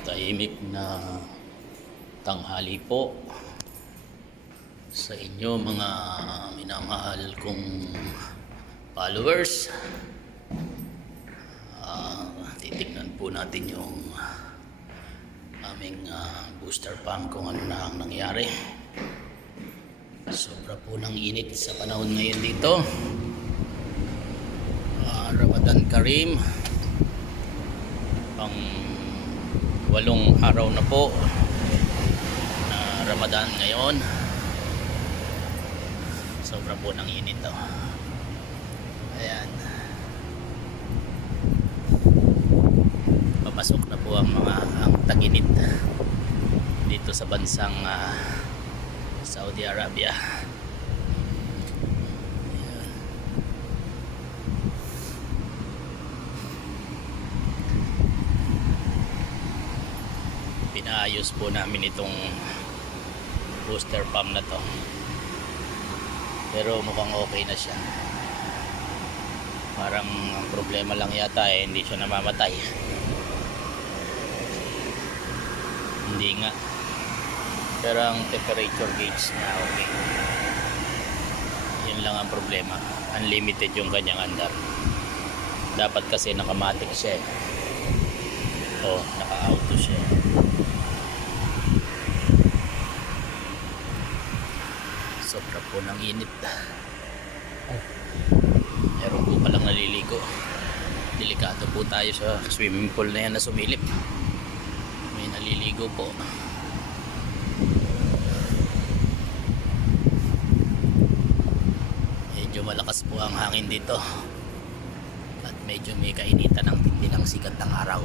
Tahimik na tanghali po sa inyo mga minamahal kong followers. Titignan po natin yung aming booster pump kung ano na ang nangyari. Sobra po ng init sa panahon ngayon dito. Ramadan Karim, pang 8 araw na po na Ramadan ngayon. Sobra po ng init to. Ayan, papasok na po ang tag-init dito sa bansang Saudi Arabia. Pinaayos po namin itong booster pump na to, pero mukhang okay na siya. Parang ang problema lang yata hindi siya namamatay. Hindi nga, pero ang temperature gauge niya okay. Yun lang ang problema, unlimited yung kanyang andar. Dapat kasi nakamatic siya naka-auto siya. Sobra po ng init. Meron po palang naliligo. Delikado po tayo sa swimming pool na yan na sumilip. May naliligo po. Medyo malakas po ang hangin dito. At medyo may kainitan ng tindi ng sikat ng araw.